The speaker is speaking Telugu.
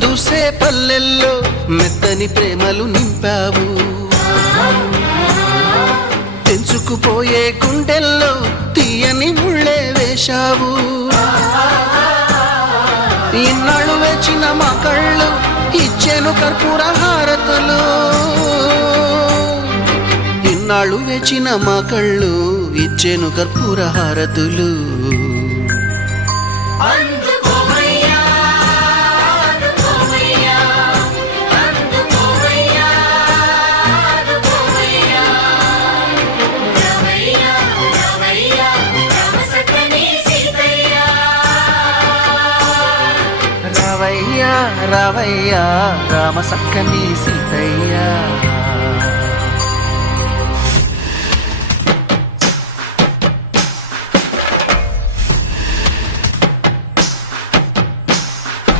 దూసే పల్లెల్లో మెత్తని ప్రేమలు నింపావు తెంచుకుపోయే గుండెల్లో తీయని ముళ్ళే వేశావు ఇన్నాళ్ళు వేచిన మా కళ్ళు ఇచ్చేను కర్పూర హారతులు ఇన్నాళ్ళు వేచిన మా కళ్ళు ఇచ్చేను కర్పూర హారతులు రవయ్యా రవయ్యా రామ సక్కని సీతయ్య